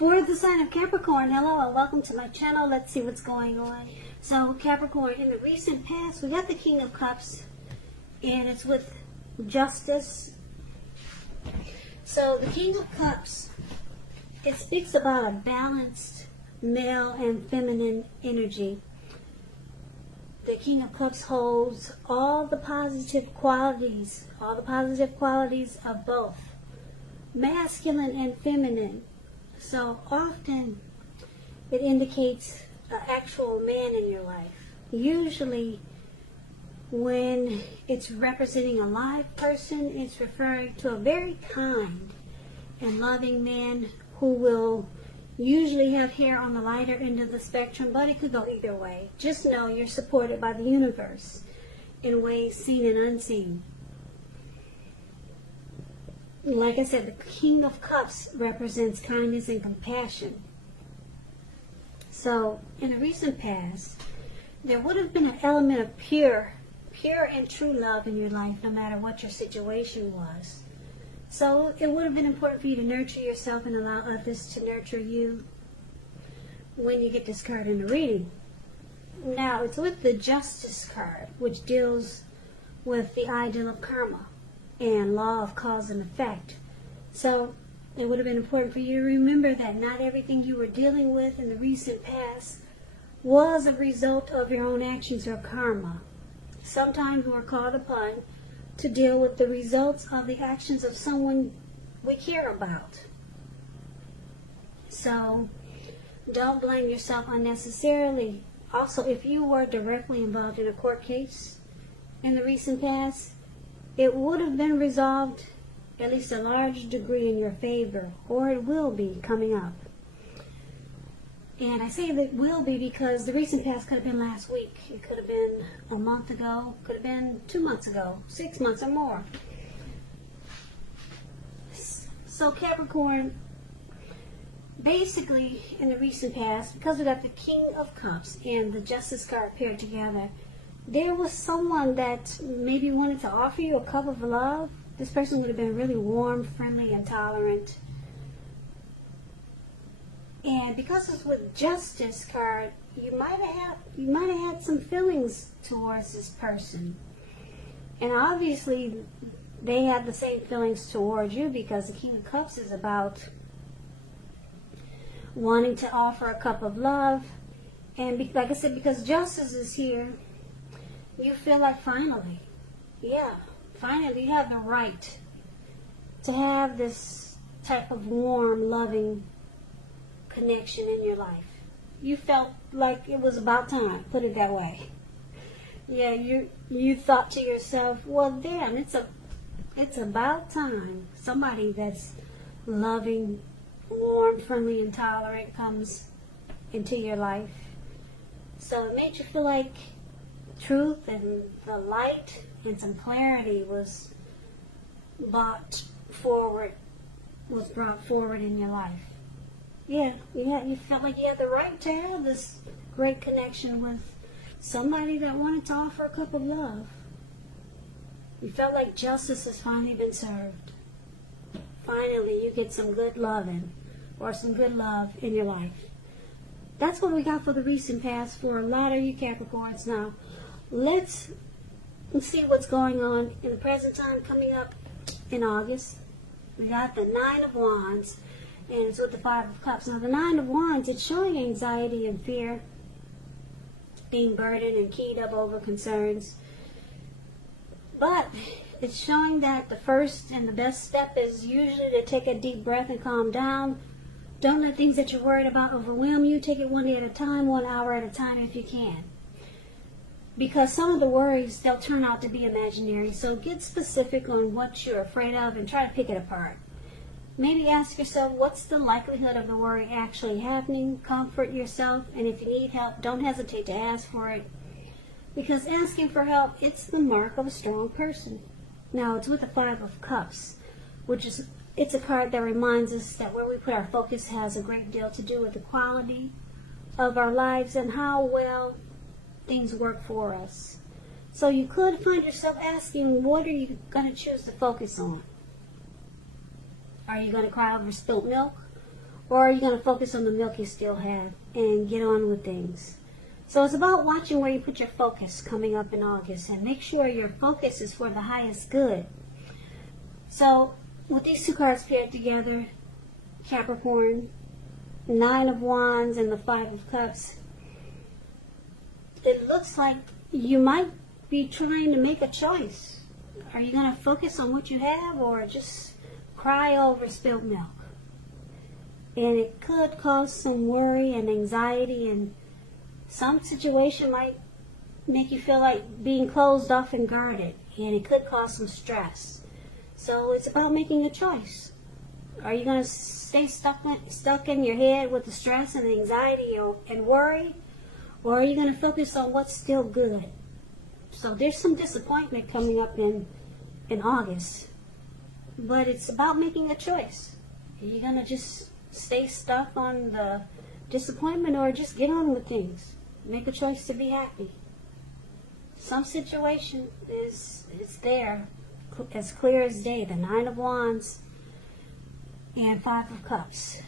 For the sign of Capricorn, hello and welcome to my channel. Let's see what's going on. So Capricorn, in the recent past, we got the King of Cups, and it's with justice. So the King of Cups, it speaks about a balanced male and feminine energy. The King of Cups holds all the positive qualities of both masculine and feminine. So often it indicates an actual man in your life. Usually when it's representing a live person, it's referring to a very kind and loving man who will usually have hair on the lighter end of the spectrum, but it could go either way. Just know you're supported by the universe in ways seen and unseen. Like I said, the King of Cups represents kindness and compassion. So, in the recent past, there would have been an element of pure and true love in your life, no matter what your situation was. So, it would have been important for you to nurture yourself and allow others to nurture you when you get this card in the reading. Now, it's with the Justice card, which deals with the ideal of karma and law of cause and effect. So it would have been important for you to remember that not everything you were dealing with in the recent past was a result of your own actions or karma. Sometimes we're called upon to deal with the results of the actions of someone we care about. So don't blame yourself unnecessarily. Also, if you were directly involved in a court case in the recent past, it would have been resolved at least a large degree in your favor, or it will be coming up. And I say that will be because the recent past could have been last week. It could have been a month ago, could have been 2 months ago, 6 months or more. So Capricorn, basically in the recent past, because we got the King of Cups and the Justice card paired together, there was someone that maybe wanted to offer you a cup of love. This person would have been really warm, friendly, and tolerant. And because it's with Justice card, you might have had some feelings towards this person. And obviously, they had the same feelings towards you because the King of Cups is about wanting to offer a cup of love. And like I said, because Justice is here, you feel like finally you have the right to have this type of warm, loving connection in your life. You felt like it was about time, put it that way. Yeah, you thought to yourself, well damn, it's about time somebody that's loving, warm, friendly, and tolerant comes into your life. So it made you feel like truth and the light and some clarity was brought forward in your life. Yeah, you felt like you had the right to have this great connection with somebody that wanted to offer a cup of love. You felt like justice has finally been served. Finally, you get some good loving or some good love in your life. That's what we got for the recent past for a lot of you Capricorns. Now, let's see what's going on in the present time coming up in August. We got the Nine of Wands, and it's with the Five of Cups. Now, the Nine of Wands, it's showing anxiety and fear, being burdened and keyed up over concerns. But it's showing that the first and the best step is usually to take a deep breath and calm down. Don't let things that you're worried about overwhelm you. Take it one day at a time, 1 hour at a time if you can. Because some of the worries, they'll turn out to be imaginary. So get specific on what you're afraid of and try to pick it apart. Maybe ask yourself, what's the likelihood of the worry actually happening? Comfort yourself, and if you need help, don't hesitate to ask for it. Because asking for help, it's the mark of a strong person. Now, it's with the Five of Cups, it's a card that reminds us that where we put our focus has a great deal to do with the quality of our lives and how well things work for us. So you could find yourself asking, what are you going to choose to focus on? Are you going to cry over spilt milk? Or are you going to focus on the milk you still have and get on with things? So it's about watching where you put your focus coming up in August, and make sure your focus is for the highest good. So with these two cards paired together, Capricorn, Nine of Wands and the Five of Cups, it looks like you might be trying to make a choice. Are you going to focus on what you have or just cry over spilled milk? And it could cause some worry and anxiety, and some situation might make you feel like being closed off and guarded, and it could cause some stress. So it's about making a choice. Are you going to stay stuck in your head with the stress and anxiety and worry? Or are you going to focus on what's still good? So there's some disappointment coming up in August. But it's about making a choice. Are you going to just stay stuck on the disappointment, or just get on with things? Make a choice to be happy. Some situation is there, as clear as day. The Nine of Wands and Five of Cups.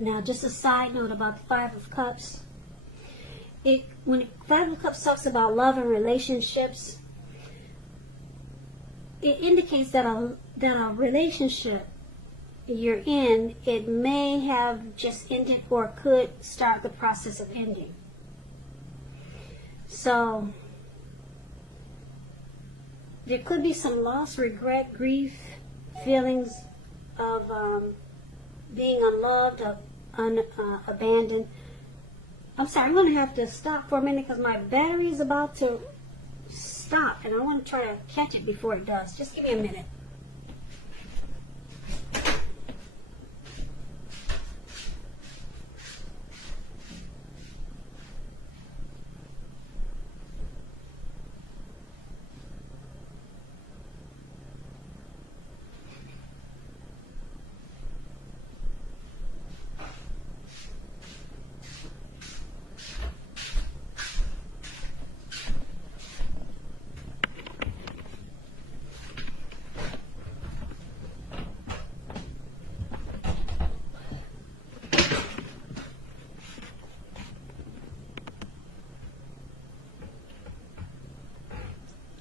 Now, just a side note about the Five of Cups. When Five of Cups talks about love and relationships, it indicates that a relationship you're in, it may have just ended or could start the process of ending. So there could be some loss, regret, grief, feelings of being unloved, abandoned. I'm sorry, I'm going to have to stop for a minute because my battery is about to stop, and I want to try to catch it before it does. Just give me a minute.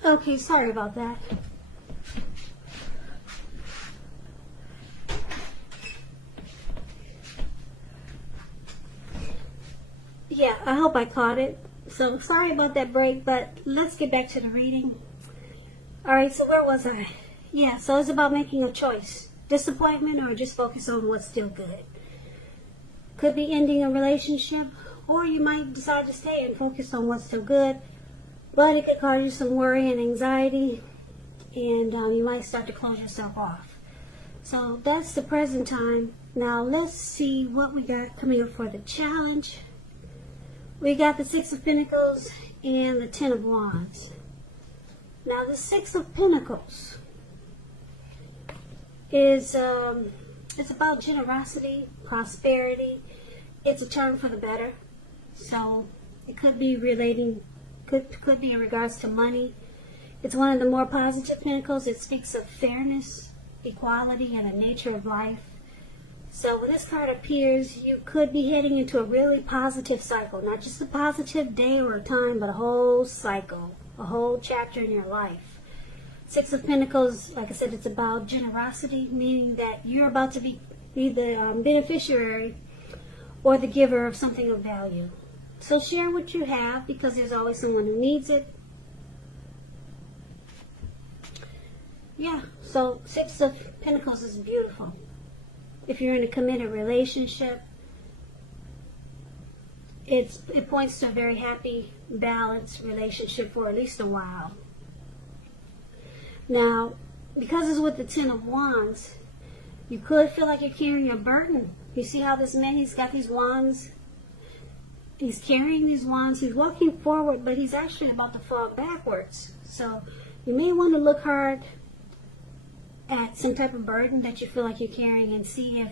Okay, sorry about that. Yeah, I hope I caught it. So sorry about that break, but let's get back to the reading. Alright, so where was I? Yeah, so it's about making a choice. Disappointment, or just focus on what's still good. Could be ending a relationship, or you might decide to stay and focus on what's still good. But it could cause you some worry and anxiety, and you might start to close yourself off. So that's the present time. Now let's see what we got coming up for the challenge. We got the Six of Pentacles and the Ten of Wands. Now the Six of Pentacles is it's about generosity, prosperity. It's a term for the better. So it could be relating. Could be in regards to money. It's one of the more positive pentacles. It speaks of fairness, equality, and the nature of life. So when this card appears, you could be heading into a really positive cycle. Not just a positive day or a time, but a whole cycle, a whole chapter in your life. Six of Pentacles, like I said, it's about generosity, meaning that you're about to be the beneficiary or the giver of something of value. So share what you have, because there's always someone who needs it. Yeah, so Six of Pentacles is beautiful. If you're in a committed relationship, it points to a very happy, balanced relationship for at least a while. Now, because it's with the Ten of Wands, you could feel like you're carrying a burden. You see how this man, he's got these wands. He's carrying these wands. He's walking forward, but he's actually about to fall backwards. So you may want to look hard at some type of burden that you feel like you're carrying, and see if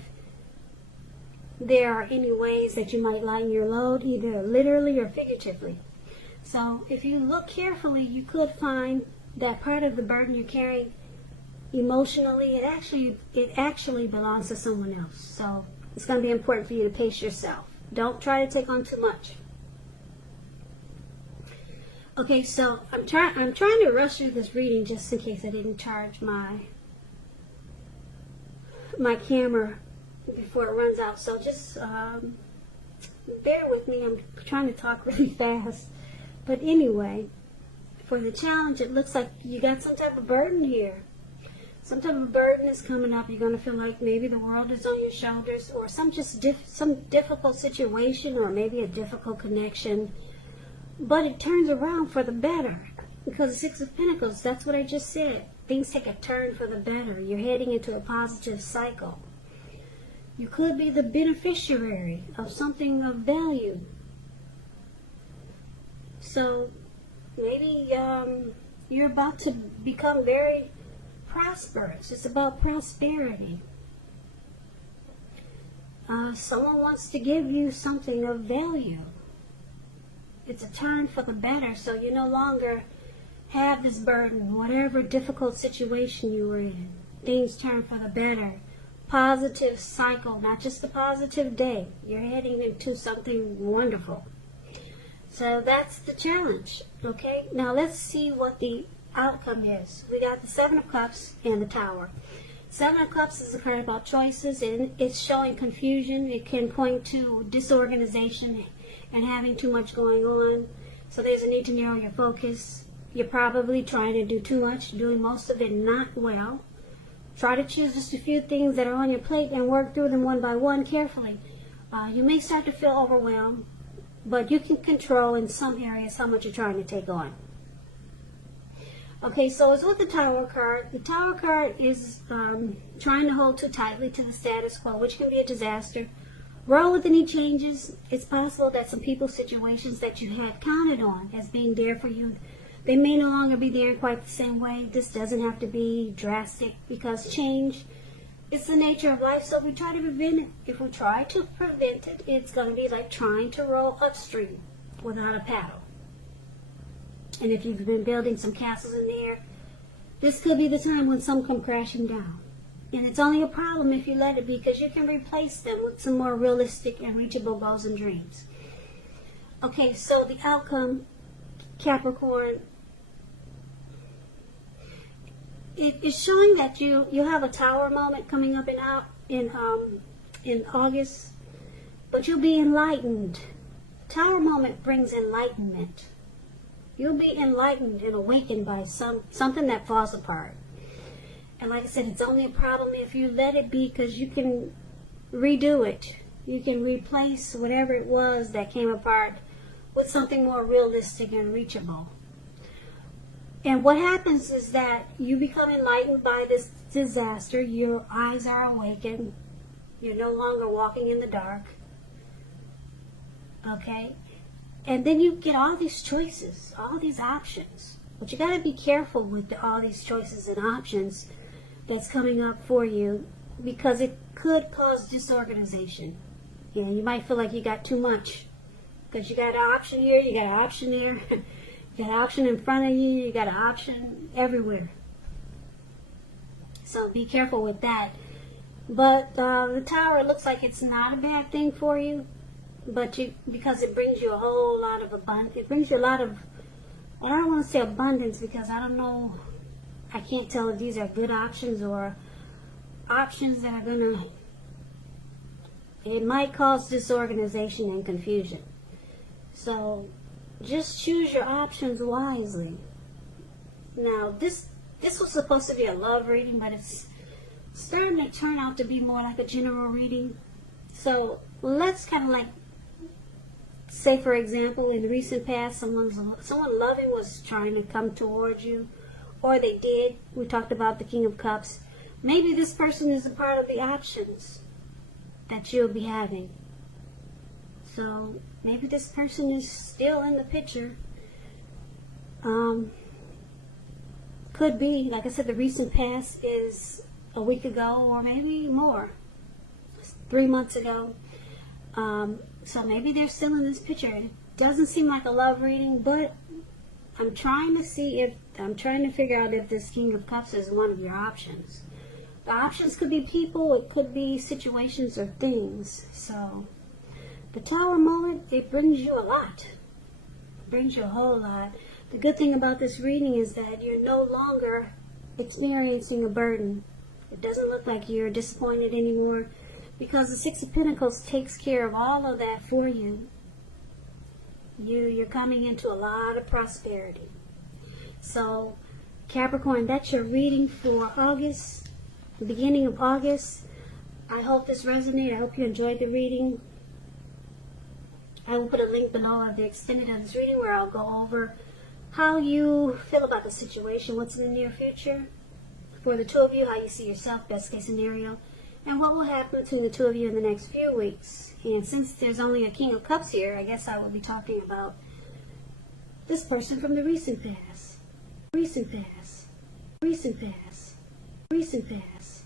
there are any ways that you might lighten your load, either literally or figuratively. So if you look carefully, you could find that part of the burden you're carrying, emotionally, it actually belongs to someone else. So it's going to be important for you to pace yourself. Don't try to take on too much. Okay, so I'm trying to rush through this reading just in case I didn't charge my camera before it runs out. So just bear with me. I'm trying to talk really fast. But anyway, for the challenge, it looks like you got some type of burden here. Some type of burden is coming up. You're going to feel like maybe the world is on your shoulders, or some difficult situation, or maybe a difficult connection. But it turns around for the better, because the Six of Pentacles, that's what I just said. Things take a turn for the better. You're heading into a positive cycle. You could be the beneficiary of something of value. So maybe you're about to become very prosperous. It's about prosperity. Someone wants to give you something of value. It's a turn for the better, so you no longer have this burden. Whatever difficult situation you were in, things turn for the better. Positive cycle, not just a positive day. You're heading into something wonderful. So that's the challenge, okay? Now let's see what the outcome is. We got the Seven of Cups and the Tower. Seven of Cups is a card about choices, and it's showing confusion. It can point to disorganization and having too much going on. So there's a need to narrow your focus. You're probably trying to do too much, doing most of it not well. Try to choose just a few things that are on your plate and work through them one by one carefully. You may start to feel overwhelmed, but you can control in some areas how much you're trying to take on. Okay, so it's with the Tower card. The Tower card is trying to hold too tightly to the status quo, which can be a disaster. Roll with any changes. It's possible that some people's situations that you had counted on as being there for you, they may no longer be there in quite the same way. This doesn't have to be drastic, because change is the nature of life. So if we try to prevent it, it's going to be like trying to row upstream without a paddle. And if you've been building some castles in the air, this could be the time when some come crashing down. And it's only a problem if you let it be, because you can replace them with some more realistic and reachable goals and dreams. Okay, so the outcome, Capricorn, it is showing that you have a Tower moment coming up in August, but you'll be enlightened. Tower moment brings enlightenment. You'll be enlightened and awakened by something that falls apart. And like I said, it's only a problem if you let it be, because you can redo it. You can replace whatever it was that came apart with something more realistic and reachable. And what happens is that you become enlightened by this disaster. Your eyes are awakened. You're no longer walking in the dark. Okay? And then you get all these choices, all these options. But you got to be careful with all these choices and options that's coming up for you, because it could cause disorganization. You know, you might feel like you got too much, because you got an option here, you got an option there, you got an option in front of you, you got an option everywhere. So be careful with that. But the Tower looks like it's not a bad thing for you, but because it brings you a whole lot of abundance. It brings you a lot of, I don't want to say abundance, because I don't know, I can't tell if these are good options or options that are going to, it might cause disorganization and confusion. So just choose your options wisely. Now, this was supposed to be a love reading, but it's starting to turn out to be more like a general reading. So let's kind of like say, for example, in the recent past, someone loving was trying to come towards you, or they did. We talked about the King of Cups. Maybe this person is a part of the options that you'll be having. So maybe this person is still in the picture. Could be, like I said, the recent past is a week ago, or maybe more, 3 months ago. So maybe they're still in this picture. It doesn't seem like a love reading, but I'm trying to figure out if this King of Cups is one of your options. The options could be people, it could be situations or things. So, the Tower moment, it brings you a lot. It brings you a whole lot. The good thing about this reading is that you're no longer experiencing a burden. It doesn't look like you're disappointed anymore because the Six of Pentacles takes care of all of that for you. You're coming into a lot of prosperity. So, Capricorn, that's your reading for August, the beginning of August. I hope this resonated. I hope you enjoyed the reading. I will put a link below of the extended of this reading where I'll go over how you feel about the situation, what's in the near future for the two of you, how you see yourself, best case scenario, and what will happen between the two of you in the next few weeks. And since there's only a King of Cups here, I guess I will be talking about this person from the recent past. Recent past. Recent past. Recent past.